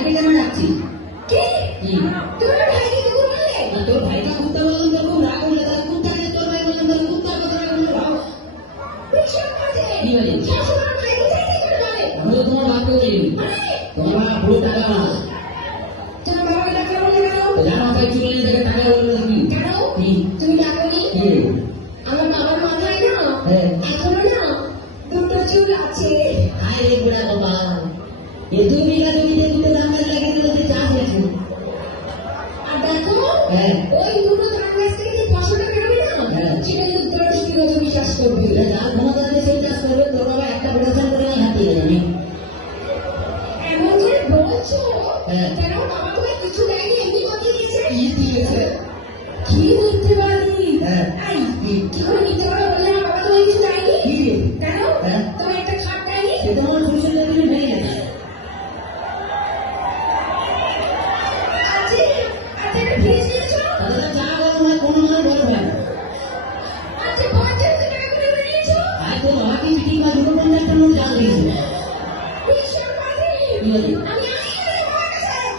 ভাইকে কেন রাখছিস? কি কি? তোর ভাইকে কুকুর বলে? তোর ভাইকে কুত্তা বললাম, তোর খুব রাগ হলো, তাহলে কুত্তাকে তোর ভাই বললাম, তাহলে কুত্তার কথা রাগ হলো, ভাব। বিশ্বাস করছে কি বলি? শাশুড়ার ভাইকে চাইতে করে বলে আমি তো তোমার বাপকে বলিনি, মানে তোমার বাবা পুরো টাকা বানা। তোমার বাবাকে ডাকলে বলে কেন? জানো তাই চুলে নিয়ে তাকে টাকা বললো তুমি। কেন কি? তুমি ডাকনি? কি? আমার বাবার মাথায় না হ্যাঁ। এখনো না দুটো চুল আছে। আয় রে বুড়া বাবা, এ 2 বিঘা জমিতে দুটো ধান গাছ লাগিয়ে দিলে যে চাষ গেছে। আর দেখো হ্যাঁ। ওই দুটো ধান গাছ থেকে যে ফসলটা বেরোবে না হ্যাঁ। সেটা কিন্তু 13 বিঘা জমি চাষ করবে। যার ক্ষমতা আছে সেই চাষ করবে, তোর বাবা একটা প্রোডাকশন করে নিয়ে হাতিয়ে যাবে। এমন করে বলছো হ্যাঁ। কেন বাবা তোমায় কিছু দেয়নি এমনি কথা দিয়েছে? কি দিয়েছে? কি মিথ্যে বাড়ি? হ্যাঁ। কি করে মিথ্যে কথা বললে আমার বাবা তোমায় কিছু দেয়নি? কি রে? কেন হ্যাঁ। তোমার একটা খাট দেয়নি? সেটা আমার শ্বশুরের দিনে ভেঙে গেছে। আছে আছে একটা ফ্রিজ নিয়েছো? তাহলে চা গরম হয়, কোনো মানে গরম হয় না। আছে 50 টাকা করে নিয়েছো? আর তোর বাবাকে চিঠি বা 250 নোট জাল দিয়েছে। বিশ্বাস করেনি? কি বলি? আমি